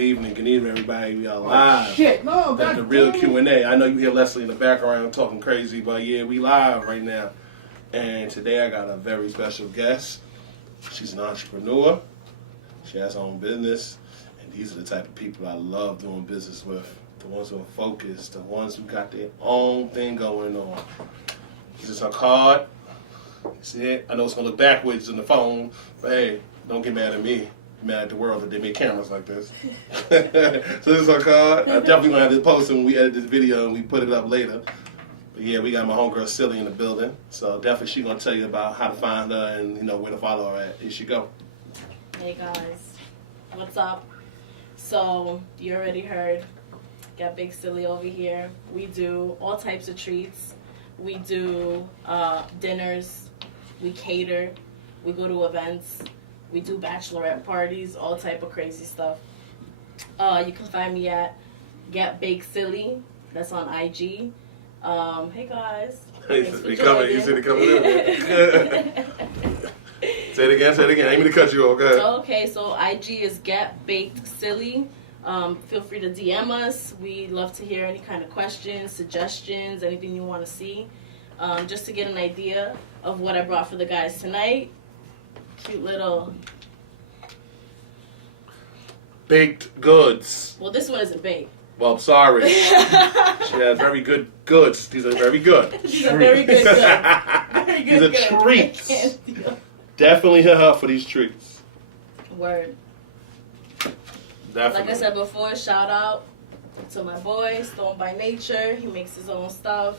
evening, everybody. We are live. Shit, no, That's the real Q&A. I know you hear Leslie in the background talking crazy, but yeah, we live right now. And today I got a very special guest. She's an entrepreneur. She has her own business. And these are the type of people I love doing business with. The ones who are focused, the ones who got their own thing going on. This is her card. You see it? I know it's going to look backwards in the phone, but hey, don't get mad at me. Mad at the world that they make cameras like this. So this is her card. I definitely going to have to post it when we edit this video and we put it up later. But yeah, we got my homegirl Silly in the building. So definitely she's going to tell you about how to find her and where to follow her at. Here she go. Hey guys, what's up? So you already heard, got Big Silly over here. We do all types of treats. We do dinners. We cater. We go to events. We do bachelorette parties, all type of crazy stuff. You can find me at Get Big Silly. That's on IG. Hey guys. You said it coming in. Say it again. I didn't mean to cut you off. Go ahead. Okay, so IG is Get Baked Silly. Feel free to DM us. We love to hear any kind of questions, suggestions, anything you want to see. Just to get an idea of what I brought for the guys tonight. Cute little baked goods. Well, this one isn't baked. Well, sorry. She has very good goods. These are very good. These are very good goods. Very good These are treats. Definitely hit her for these treats. Word. Definitely. Like I said before, shout out to my boy, Stone by Nature. He makes his own stuff.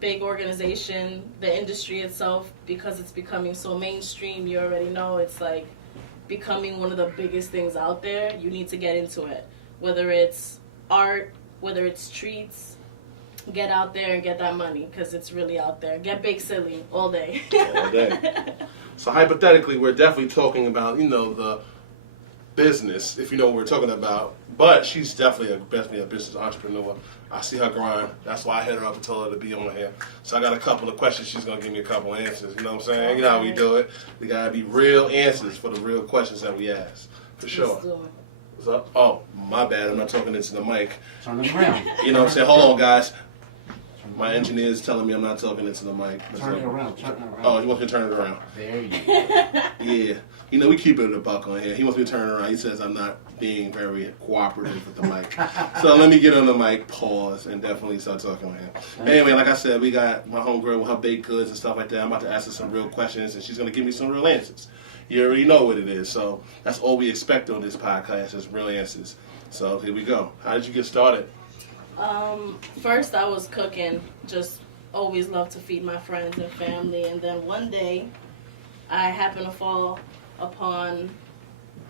Big organization, the industry itself, because it's becoming so mainstream, you already know it's like becoming one of the biggest things out there. You need to get into it. Whether it's art, whether it's treats, get out there and get that money because it's really out there. Get Big Silly all day. All day. So hypothetically, we're definitely talking about, the business, if you know what we're talking about. But she's definitely a business entrepreneur. I see her grind. That's why I hit her up and told her to be on here. So I got a couple of questions. She's going to give me a couple of answers. You know what I'm saying? You know how we do it. We got to be real answers for the real questions that we ask. For sure. What's up? Oh, my bad. I'm not talking into the mic. Turn it around. You know what I'm saying? Hold on, guys. My engineer is telling me I'm not talking into the mic. Turn it around. Oh, he wants me to turn it around. There you go. Yeah. We keep it a buck on here. He wants me to turn it around. He says I'm not being very cooperative with the mic. So let me get on the mic, pause, and definitely start talking on him. Anyway, like I said, we got my homegirl with her baked goods and stuff like that. I'm about to ask her some real questions, and she's going to give me some real answers. You already know what it is. So that's all we expect on this podcast is real answers. So here we go. How did you get started? First I was cooking, just always loved to feed my friends and family, and then one day I happened to fall upon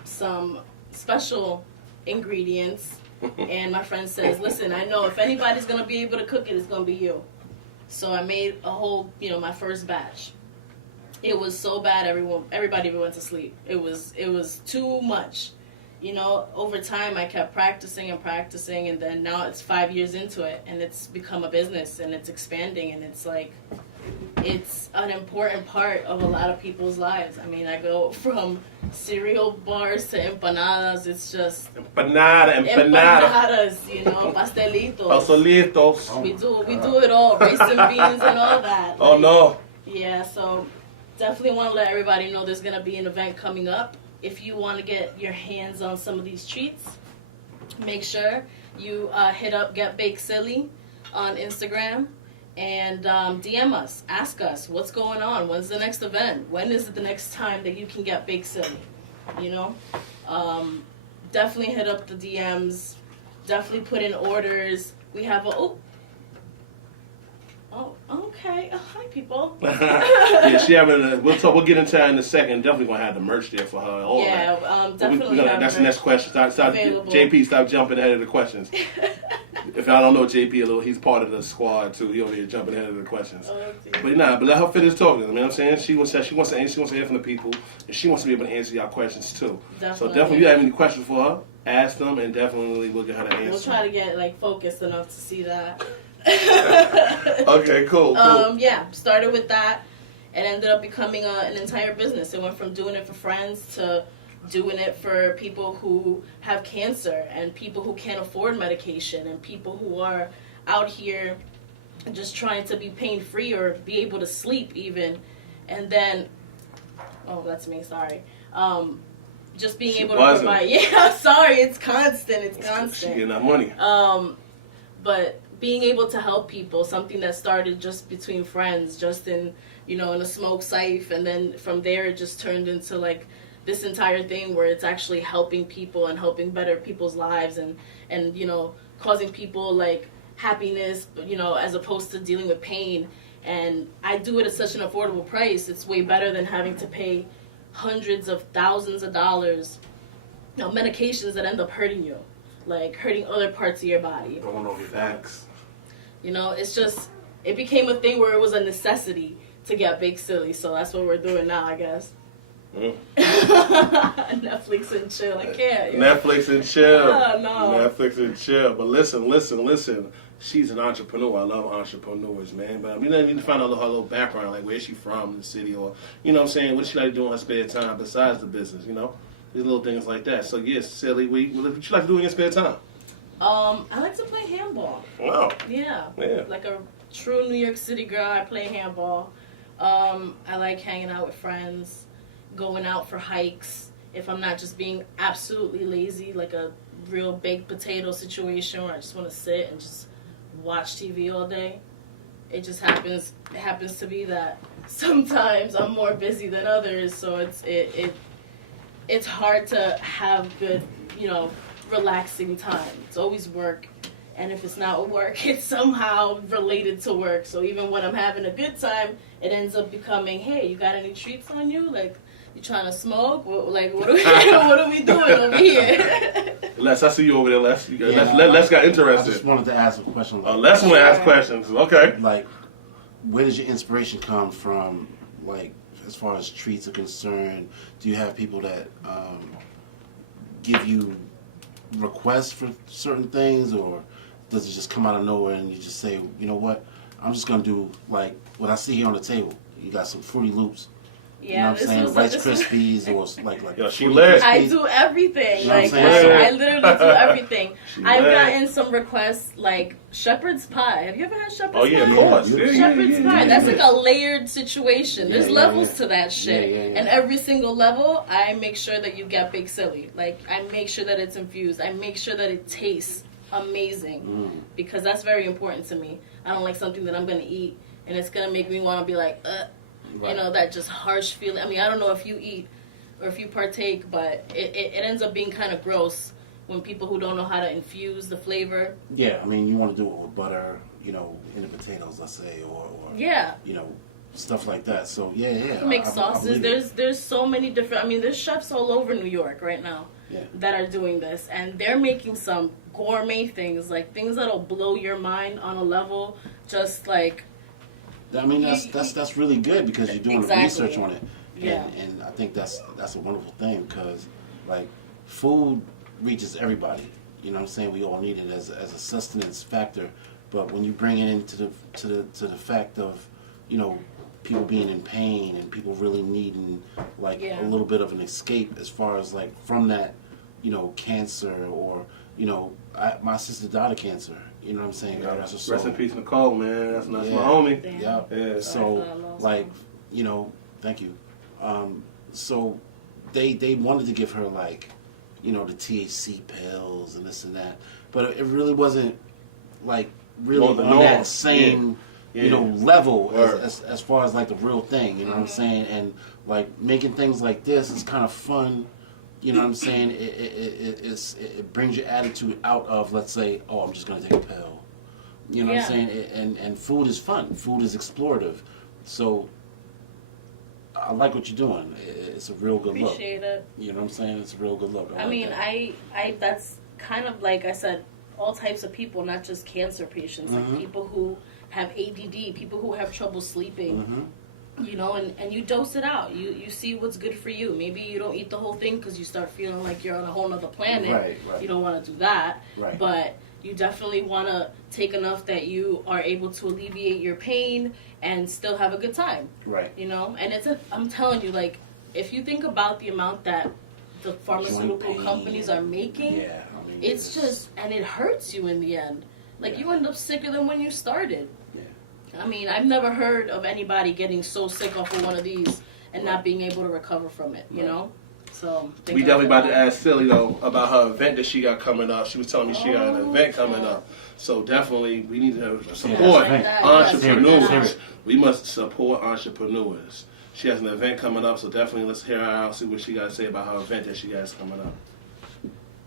some special ingredients and my friend says, listen, I know if anybody's going to be able to cook it, it's going to be you. So I made a whole, my first batch. It was so bad everybody went to sleep. It was too much. Over time I kept practicing, and then now it's 5 years into it, and it's become a business, and it's expanding, and it's like, it's an important part of a lot of people's lives. I mean, I go from cereal bars to empanadas. It's just empanadas, pastelitos. We do it all, rice and beans and all that. Oh no. Yeah, so definitely want to let everybody know there's gonna be an event coming up. If you want to get your hands on some of these treats, make sure you hit up Get Baked Silly on Instagram and DM us. Ask us what's going on. When's the next event? When is it the next time that you can get Baked Silly? Definitely hit up the DMs. Definitely put in orders. We have Oh, okay. Oh, hi, people. Yeah, she having. We'll get into that in a second. Definitely gonna have the merch there for her. All yeah, that. Definitely. That's the next question. Stop, JP, stop jumping ahead of the questions. If y'all don't know JP, he's part of the squad too. He over here jumping ahead of the questions. But let her finish talking. You know what I'm saying? She wants to hear from the people, and she wants to be able to answer y'all questions too. Definitely. So definitely, if you have any questions for her, ask them, and definitely we'll get her to answer. We'll try to get focused enough to see that. Okay, cool. Started with that and ended up becoming an entire business. It went from doing it for friends to doing it for people who have cancer and people who can't afford medication and people who are out here just trying to be pain-free or be able to sleep even. And then, oh, that's me, sorry. Just being able to provide. Yeah, sorry, it's constant. She getting that money. But being able to help people, something that started just between friends, just in, in a smoke safe, and then from there it just turned into like this entire thing where it's actually helping people and helping better people's lives and causing people like happiness, as opposed to dealing with pain. And I do it at such an affordable price. It's way better than having to pay hundreds of thousands of dollars, medications that end up hurting you, like hurting other parts of your body. Going over facts. It's just, it became a thing where it was a necessity to get big silly. So that's what we're doing now, I guess. Netflix and chill. I can't. Netflix and chill. No. Netflix and chill. But listen. She's an entrepreneur. I love entrepreneurs, man. But we don't need to find out her little background, like where she's from in the city, or what does she like to do in her spare time besides the business, These little things like that. So yes, Silly, what you like to do in your spare time? I like to play handball. Wow. Yeah. Like a true New York City girl, I play handball. I like hanging out with friends, going out for hikes. If I'm not just being absolutely lazy, like a real baked potato situation where I just want to sit and just watch TV all day. It just happens to be that sometimes I'm more busy than others, so it's hard to have good, relaxing time. It's always work, and if it's not work, it's somehow related to work. So even when I'm having a good time, it ends up becoming, hey, you got any treats on you? Like, you trying to smoke? Like, what are we doing over here? Les, I see you over there, Les. Les got interested. I just wanted to ask a question. Les want to ask questions. Okay. Like, where does your inspiration come from? Like, as far as treats are concerned, do you have people that give you requests for certain things, or does it just come out of nowhere and you just say, you know what, I'm just gonna do like what I see here on the table? You got some Fruity Loops. Yeah, what I'm saying? Rice Krispies or like Yo, she lit. I do everything. You know like I literally do everything. I've gotten some requests like shepherd's pie. Have you ever had shepherd's pie? Oh yeah, of course. Shepherd's pie. That's like a layered situation. There's levels to that shit. And every single level, I make sure that you get Big Silly. Like, I make sure that it's infused. I make sure that it tastes amazing. Because that's very important to me. I don't like something that I'm going to eat and it's going to make me want to be like, Right. That just harsh feeling. I mean, I don't know if you eat or if you partake, but it ends up being kind of gross when people who don't know how to infuse the flavor. Yeah, I mean, you want to do it with butter, in the potatoes, let's say, or stuff like that. So, yeah. You can make sauces. There's so many different, there's chefs all over New York right now that are doing this, and they're making some gourmet things, like things that'll blow your mind on a level just like... I mean, that's really good because you're doing the research on it. Yeah. And I think that's a wonderful thing because, like, food reaches everybody. You know what I'm saying? We all need it as a sustenance factor. But when you bring it into the fact of, people being in pain and people really needing, like, a little bit of an escape as far as, like, from that, cancer or, my sister died of cancer. You know what I'm saying? Yeah. Rest in peace, Nicole, man. That's my homie. Yeah. So, like, thank you. So, they wanted to give her, like, the THC pills and this and that, but it really wasn't, like, really on that same, level as far as, like, the real thing. You know what I'm saying? And, like, making things like this is kind of fun. You know what I'm saying? It brings your attitude out of, let's say, oh, I'm just going to take a pill. You know what I'm saying? And food is fun. Food is explorative. So I like what you're doing. It's a real good look. Appreciate it. You know what I'm saying? It's a real good look. I that's kind of like I said, all types of people, not just cancer patients, like people who have ADD, people who have trouble sleeping. And you dose it out. You see what's good for you. Maybe you don't eat the whole thing because you start feeling like you're on a whole other planet. Right. You don't want to do that. Right. But you definitely want to take enough that you are able to alleviate your pain and still have a good time. Right. And I'm telling you, like, if you think about the amount that the pharmaceutical companies are making, I mean, it's just, and it hurts you in the end. Like, you end up sicker than when you started. Yeah. I mean, I've never heard of anybody getting so sick off of one of these and not being able to recover from it, you know? So we definitely about to ask Silly, though, about her event that she got coming up. She was telling me she got an event coming up. So definitely, we need to support entrepreneurs. We must support entrepreneurs. She has an event coming up, so definitely let's hear her out, see what she got to say about her event that she has coming up.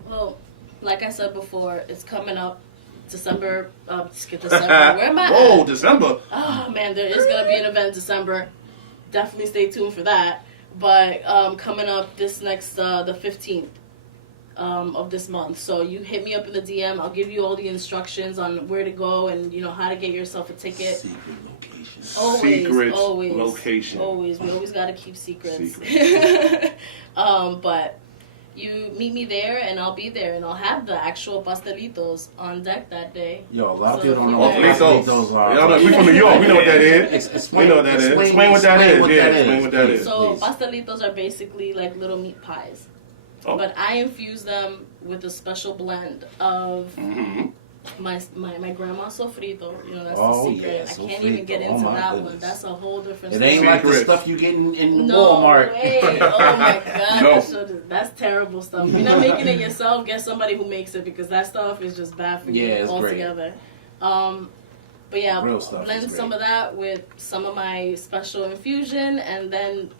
Well, like I said before, it's coming up December. December. Where am I? Whoa, December. Oh man, there is gonna be an event December. Definitely stay tuned for that. But coming up this next the 15th of this month. So you hit me up in the DM. I'll give you all the instructions on where to go and how to get yourself a ticket. Secret location. Always. Location. Always. We always gotta keep secrets. But you meet me there, and I'll be there, and I'll have the actual pastelitos on deck that day. Yo, a lot of people don't know what pastelitos are. Y'all know, we from New York. We know what that is. We know what that is. Explain what that is. Explain what that is. So pastelitos are basically like little meat pies. Oh. But I infuse them with a special blend of my grandma's sofrito. That's the secret. Yeah, I can't even get into that one. That's a whole different story. It ain't like the stuff you get in no Walmart. Way. Oh my god, that's terrible stuff. You're not making it yourself. Get somebody who makes it, because that stuff is just bad for you altogether. But yeah, blend some of that with some of my special infusion, and then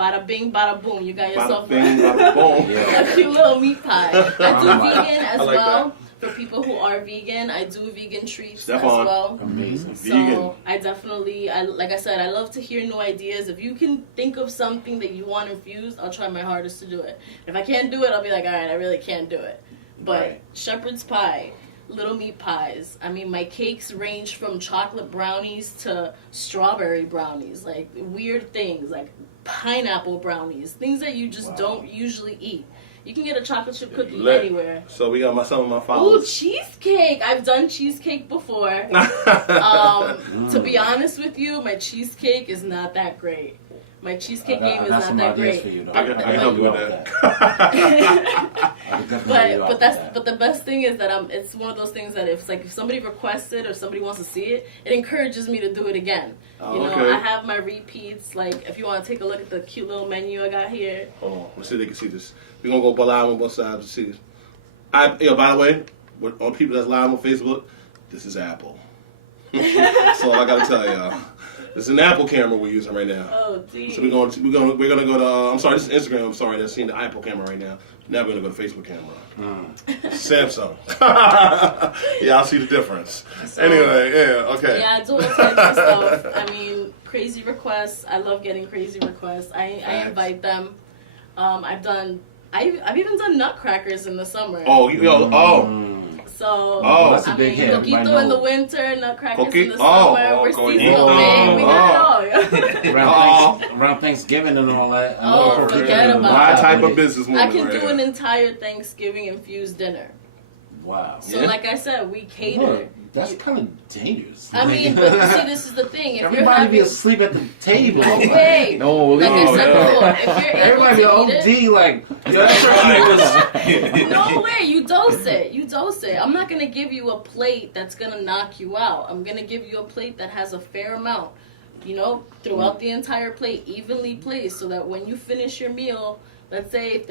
bada bing, bada boom. You got yourself a cute little meat pie. I do vegan as well. For people who are vegan, I do vegan treats as well. Amazing. So I definitely, like I said, I love to hear new ideas. If you can think of something that you want infused, I'll try my hardest to do it. If I can't do it, I'll be like, all right, I really can't do it. But shepherd's pie, little meat pies. I mean, my cakes range from chocolate brownies to strawberry brownies, like weird things, like pineapple brownies, things that you just don't usually eat. You can get a chocolate chip cookie anywhere. So we got some of my followers. Ooh, cheesecake. I've done cheesecake before. To be honest with you, my cheesecake is not that great. My cheesecake game is not that great. I can help you with that. But the best thing is that it's one of those things that if somebody requests it or somebody wants to see it, it encourages me to do it again. I have my repeats. Like, if you want to take a look at the cute little menu I got here. Hold on, let's see if they can see this. We're gonna go live on both sides to see this. By the way, on people that's live on Facebook, this is Apple. That's all I gotta tell y'all. It's an Apple camera we're using right now. Oh, geez. So we're gonna go to. I'm sorry, this is Instagram. I'm sorry, that's seeing the Apple camera right now. Now we're gonna go to Facebook camera. Samsung. Yeah, I'll see the difference. So, anyway, okay. Yeah, I do all types of stuff. I mean, crazy requests. I love getting crazy requests. I invite them. I've even done nutcrackers in the summer. So, that's a big hit. Coquito in the winter, nutcrackers in the summer. We're seasonal, man. We got it all. Around Thanksgiving and all that. Forget about my type of business woman. I can do an entire Thanksgiving infused dinner. Wow. So, like I said, we cater. That's kind of dangerous. I mean, but see, this is the thing. If everybody be asleep at the table. Hey, no, everybody be OD like. No way, you dose it. I'm not gonna give you a plate that's gonna knock you out. I'm gonna give you a plate that has a fair amount, throughout the entire plate, evenly placed, so that when you finish your meal, let's say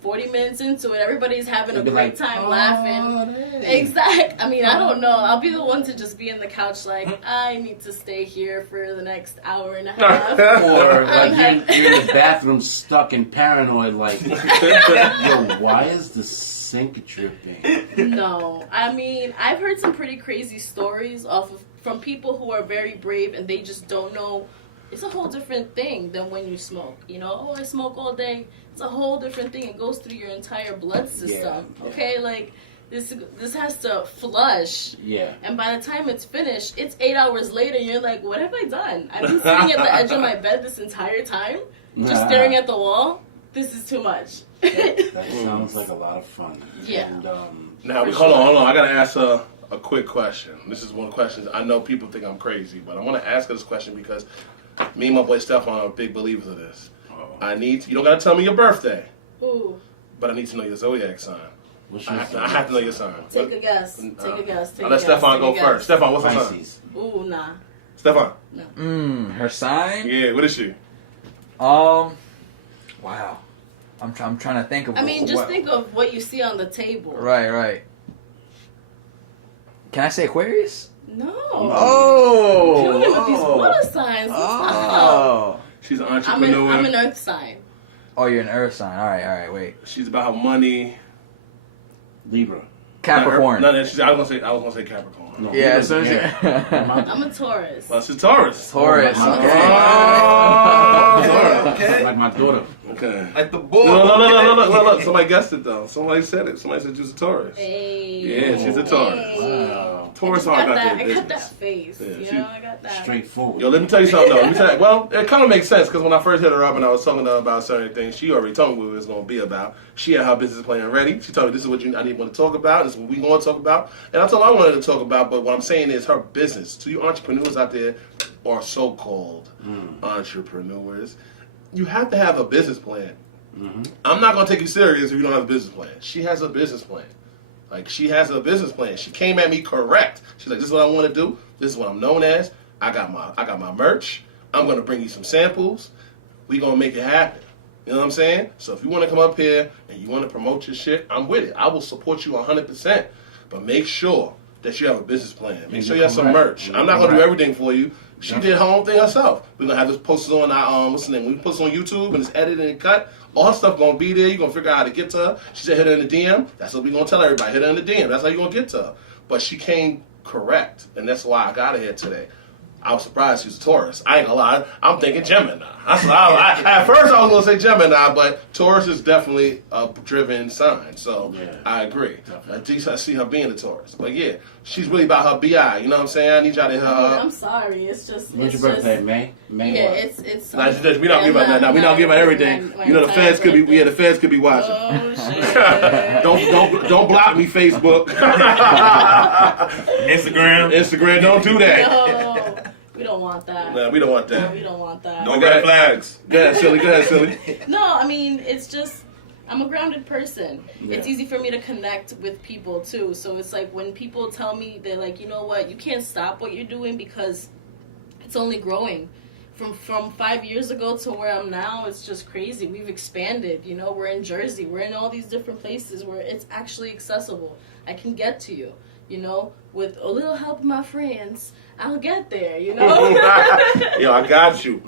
40 minutes into it, everybody's having a great time laughing. Exact. I mean, I don't know. I'll be the one to just be in the couch like, I need to stay here for the next hour and a half. Or like you're in the bathroom stuck and paranoid like, yo, why is the sink dripping? No. I mean, I've heard some pretty crazy stories from people who are very brave and they just don't know. It's a whole different thing than when you smoke. I smoke all day. It's a whole different thing. It goes through your entire blood system. Yeah. Okay, like this has to flush. Yeah. And by the time it's finished, it's 8 hours later. And you're like, what have I done? I've been sitting at the edge of my bed this entire time, just staring at the wall. This is too much. That sounds like a lot of fun. Yeah. And, now hold on. I gotta ask a quick question. This is one of the questions. I know people think I'm crazy, but I want to ask her this question because me and my boy Stefan are big believers of this. You don't gotta tell me your birthday, Ooh. But I need to know your zodiac sign. What's I your have to know your sign. Take a guess. Take a guess. I'll let Stefan go first. Stefan, what's her sign? Pisces. Ooh, nah. Stefan. No. Her sign? Yeah, what is she? Wow. I'm trying to think of. I mean, just think of what you see on the table. Right. Can I say Aquarius? No. Oh. Killing it with these water signs. Oh. She's an entrepreneur. I'm an earth sign. Oh, you're an earth sign. All right. Wait. She's about money. Libra. Capricorn. No, I was gonna say Capricorn. No, Yeah, Libra's so air. I'm a Taurus. Well, she's Taurus. Taurus. Oh, Okay. Like my daughter. Okay. Like the bull. Look. Somebody guessed it though. Somebody said it. Somebody said she was a Taurus. Hey. Yeah, she's a Taurus. Wow. Taurus I all got got their that business. face. Yeah, I got that. Straightforward. Yo, let me tell you something though. Well, it kind of makes sense because when I first hit her up and I was talking to her about certain things, she already told me what it was going to be about. She had her business plan ready. She told me this is what I need to talk about. This is what we going to talk about. And I told her I wanted to talk about, but what I'm saying is her business. To you entrepreneurs out there, or so-called entrepreneurs, you have to have a business plan. Mm-hmm. I'm not going to take you serious if you don't have a business plan. She has a business plan. Like, she has a business plan. She came at me correct. She's like, this is what I want to do. This is what I'm known as. I got my merch. I'm going to bring you some samples. We going to make it happen. You know what I'm saying? So if you want to come up here and you want to promote your shit, I'm with it. I will support you 100%. But make sure that you have a business plan. Make sure you have some merch. I'm not going to do everything for you. She did her own thing herself. We're going to have this posted on our, what's the name? We post it on YouTube and it's edited and cut. All her stuff going to be there. You're going to figure out how to get to her. She said hit her in the DM. That's what we're going to tell everybody. Hit her in the DM. That's how you're going to get to her. But she came correct. And that's why I got her here today. I was surprised she was a Taurus. I ain't gonna lie. I'm thinking Gemini. At first I was gonna say Gemini, but Taurus is definitely a driven sign. So yeah, I agree. At least I see her being a Taurus. But yeah, she's really about her BI. You know what I'm saying? I need y'all to hit her up. I'm sorry. It's just. When's your birthday? May? Yeah, what? it's. Nah, we don't give out that. We don't give out everything. You know the fans could be. Yeah, the fans could be watching. Oh shit! don't block me, Facebook. Instagram. Don't do that. No. We don't want that. Nah, we don't want that. No, we don't want that. No red flags. Go ahead, silly. No, I mean, it's just, I'm a grounded person. Yeah. It's easy for me to connect with people, too. So it's like when people tell me, they're like, you know what, you can't stop what you're doing because it's only growing. From 5 years ago to where I'm now, it's just crazy. We've expanded, you know, we're in Jersey. We're in all these different places where it's actually accessible. I can get to you, you know, with a little help of my friends. I'll get there, you know? Yo, I got you.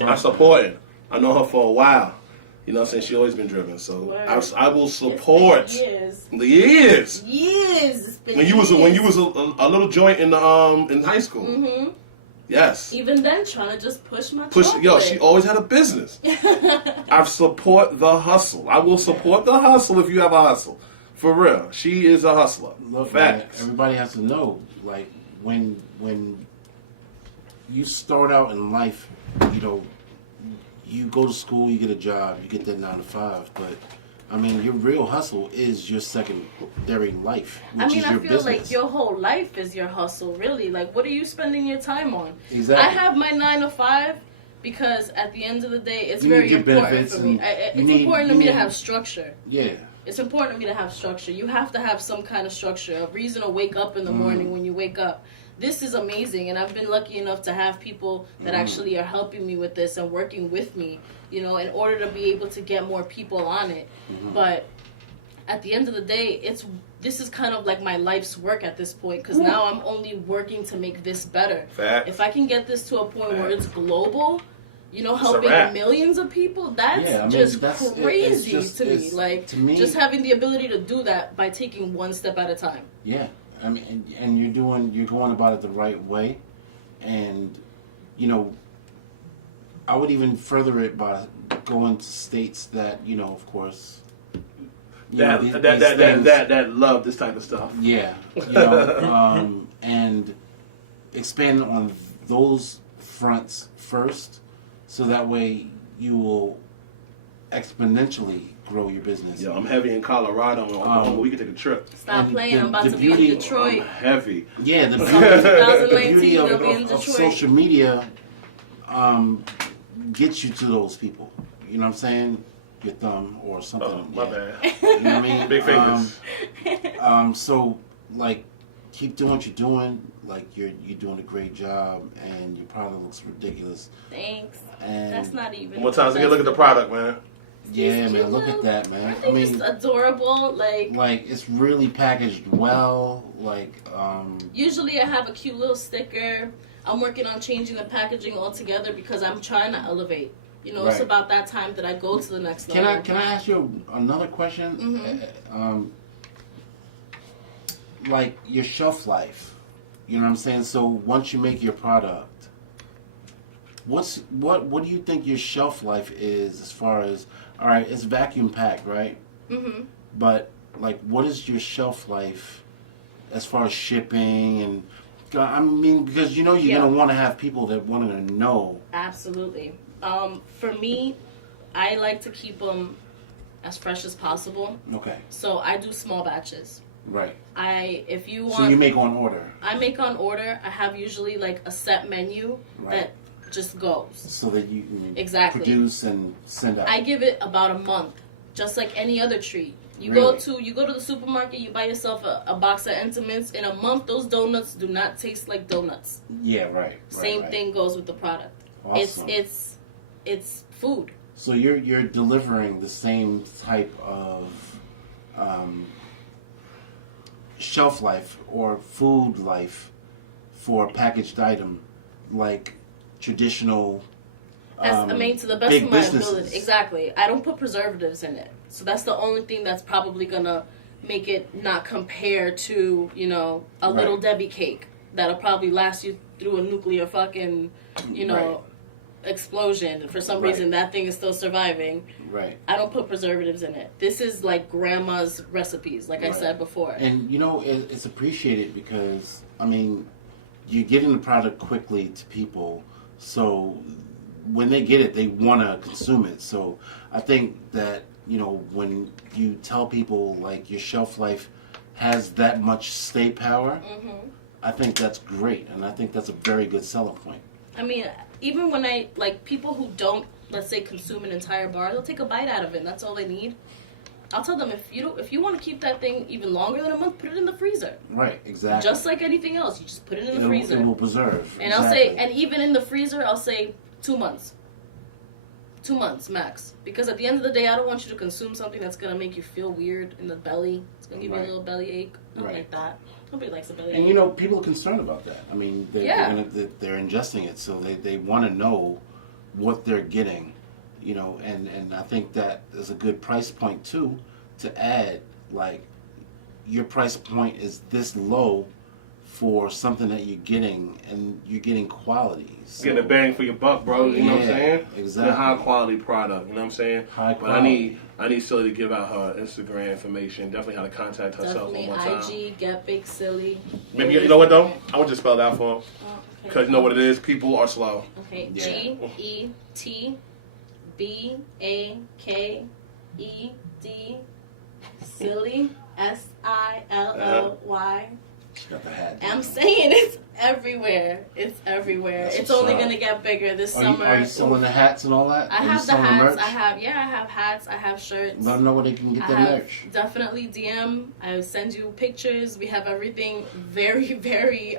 I support her. I know her for a while. You know what I'm saying? She's always been driven. So I will support. Years. Years. It's been When you was a little joint in high school. Mm-hmm. Yes. Even then, trying to just push my Yo, she always had a business. I support the hustle. I will support the hustle if you have a hustle. For real. She is a hustler. Look, facts. Man, everybody has to know, like, when you start out in life, you know, you go to school, you get a job, you get that 9 to 5, but I mean, your real hustle is your secondary life, which is your business. I feel like your whole life is your hustle, really. Like, what are you spending your time on? Exactly. I have my 9 to 5 because at the end of the day, it's very important for me. It's important to me to have structure. Yeah. It's important to me to have structure. You have to have some kind of structure, a reason to wake up in the morning when you wake up. This is amazing, and I've been lucky enough to have people that actually are helping me with this and working with me, you know, in order to be able to get more people on it. But at the end of the day, this is kind of like my life's work at this point, because now I'm only working to make this better. Fact. If I can get this to a point where it's global, you know, helping millions of people, that's crazy to me. Like, to me, just having the ability to do that by taking one step at a time. Yeah. I mean, and you're going about it the right way, and you know, I would even further it by going to states that, you know, of course, that love this type of stuff. Yeah, you know, and expand on those fronts first, so that way you will exponentially grow your business. Yo, I'm heavy in Colorado. We can take a trip. Stop playing. I'm about to be in Detroit. I'm heavy. Yeah, the beauty of social media gets you to those people. You know what I'm saying? your thumb or something. Oh, my bad. You know what I mean? Big fingers. So like, keep doing what you're doing. Like you're doing a great job, and your product looks ridiculous. Thanks. And That's not even. One more time, so you look at the product, man. yeah, man, look at that, man. I think it's adorable. Like it's really packaged well. Like usually I have a cute little sticker. I'm working on changing the packaging altogether because I'm trying to elevate. You know, it's Right. about that time that I go to the next level. Can I ask you another question? Mm-hmm. Like your shelf life. You know what I'm saying? So once you make your product, what do you think your shelf life is as far as, all right, it's vacuum packed, right? Mm-hmm. But like, what is your shelf life as far as shipping and? I mean, because you know you're gonna want to have people that want to know. Absolutely. For me, I like to keep them as fresh as possible. Okay. So I do small batches. Right. If you want, So you make on order. I make on order. I have usually like a set menu that just goes. So that you can Exactly. produce and send out. I give it about a month, just like any other treat. You Really? go to the supermarket, you buy yourself a box of Intimates. In a month, those donuts do not taste like donuts. Yeah, right. Same right. thing goes with the product. Awesome. It's food. So you're delivering the same type of shelf life or food life for a packaged item, like traditional. I mean, to the best big of my businesses. ability. Exactly. I don't put preservatives in it. So that's the only thing that's probably going to make it not compare to, you know, a Little Debbie cake that'll probably last you through a nuclear fucking, you know, explosion. For some reason, that thing is still surviving. Right. I don't put preservatives in it. This is like grandma's recipes, like I said before. And, you know, it's appreciated because, I mean, you're getting the product quickly to people, so when they get it, they want to consume it. So I think that, you know, when you tell people, like, your shelf life has that much stay power, I think that's great, and I think that's a very good selling point. I mean, even when people who don't, let's say, consume an entire bar, they'll take a bite out of it, and that's all they need. I'll tell them, if you want to keep that thing even longer than a month, put it in the freezer. Right, exactly. Just like anything else, you just put it in the freezer. It will preserve. And I'll say, and even in the freezer, I'll say 2 months. 2 months max. Because at the end of the day, I don't want you to consume something that's going to make you feel weird in the belly. It's going to give you a little belly ache. Nothing like that. Nobody likes a belly ache. And you know, people are concerned about that. I mean, they're ingesting it, so they want to know what they're getting, you know, and I think that is a good price point too, to add, like, your price point is this low for something that you're getting, and you're getting quality. So. Getting a bang for your buck, bro. You know what I'm saying? Exactly. A high quality product. You know what I'm saying? High but quality. I need Silly to give out her Instagram information. Definitely how to contact herself Definitely one more time. IG, Get Big Silly. Maybe you know what though? I would just spell it out for him. Oh, okay. Because you know what it is? People are slow. Okay, Yeah. GETBAKED Silly SILLY. She got the hat. I'm saying it's everywhere. It's everywhere. That's It's what's only up. gonna get bigger this Are summer. you selling the hats and all that? I Are you have the selling hats. merch? I have hats. I have shirts. Let them know where they can get I their have merch. definitely DM. I send you pictures. We have everything very, very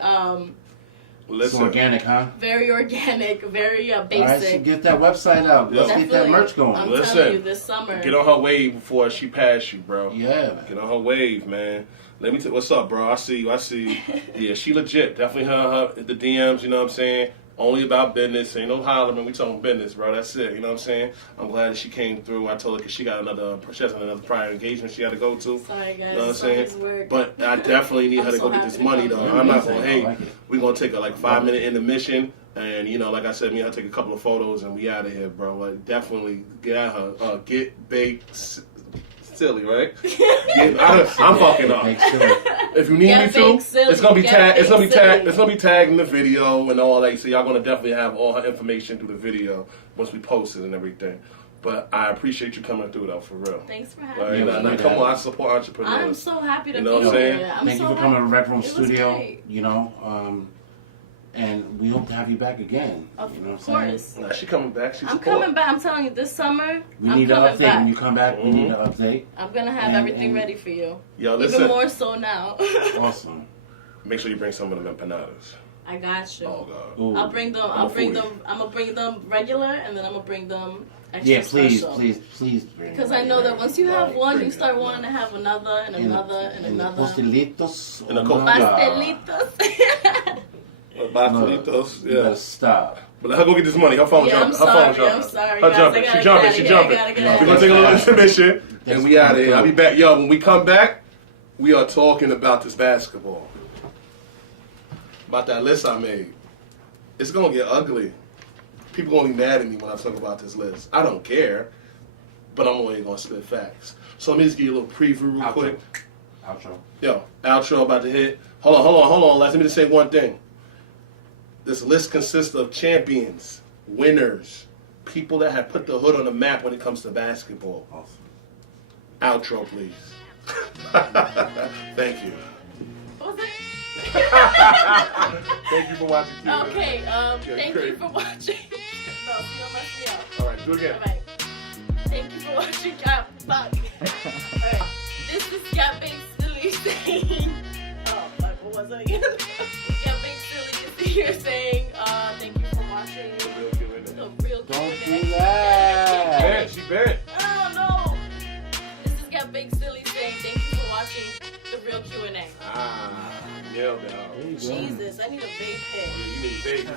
It's organic, huh? very organic, very All right, so basic. get that website up. Let's get that Definitely. merch going. I'm Listen, telling you, this summer. Get on her wave before she pass you, bro. Yeah, man. Get on her wave, man. Let me what's up, bro? I see you. Yeah, she legit. Definitely her the DMs, you know what I'm saying? Only about business. Ain't no hollering. We talking business, bro. That's it. You know what I'm saying? I'm glad that she came through. I told her because she has another prior engagement she had to go to. Sorry, guys. You know what I'm saying? Work. But I definitely need her to so go get happy this to money, come. though. I'm not going to I hate. like it. We're going to take a 5-minute intermission. And, you know, like I said, me and her take a couple of photos and we out of here, bro. Like, definitely get at her. Get baked silly, right? I'm fucking up. Make sure. If you need Get me to, baked silly. it's gonna be Get tagged. It's gonna be baked tagged. silly. It's gonna be tagged in the video and all that. So y'all gonna definitely have all her information through the video once we post it and everything. But I appreciate you coming through though, for real. Thanks for Like, having me. come on, I support entrepreneurs. I'm so happy to You know be what I'm saying? here. Thank you for coming to Red Room It was Studio. great. You know, and we hope to have you back again. Of you know what I'm course. saying? Nah, she coming back. She's I'm coming back. I'm telling you, this summer, We I'm need an coming update. back. When you come back, we need an update. I'm gonna have everything ready for you. Yo, listen. Even more so now. Awesome. Make sure you bring some of them empanadas. I got you. Oh God. Ooh. I'll bring them. I'm gonna bring them regular, and then I'm gonna bring them extra Yeah, please, special. please. Because I know that once you have one, bring you start it. wanting to have another and another and another. Pastelitos. And a oh Coca- my God. Pastelitos. Pastelitos. You better Yeah. stop. But let her go get this money. Her phone Yeah, I'm jumping. Her phone sorry. jumping. I'm sorry. Her guys. jumping. I She gotta jumping. get She out of jumping. here. I gotta No, get We're out gonna take a little That's intermission, That's and we out of here. cool. I'll be back. Yo, when we come back, we are talking about this basketball. About that list I made. It's gonna get ugly. People gonna be mad at me when I talk about this list. I don't care, but I'm only gonna spit facts. So let me just give you a little preview real quick. Outro. Yo, outro about to hit. Hold on. Let me just say one thing. This list consists of champions, winners, people that have put the hood on the map when it comes to basketball. Awesome. Outro, please. Thank you. What was that? Thank you for watching. Q&A. Okay. Thank great. you for watching. No, you don't mess me up. All right, do it again. All right. Thank you for watching. God, fuck. All right. This is Got Big Silly saying. Oh, fuck. What was it again? Got Big Silly is here saying. Thank you for watching. The real Don't Q&A. do that. She bent. Oh no. This is Got Big Silly saying thank you for watching the real Q&A. Nailed it. There you go. Jesus, I need a vape hit. You need babies.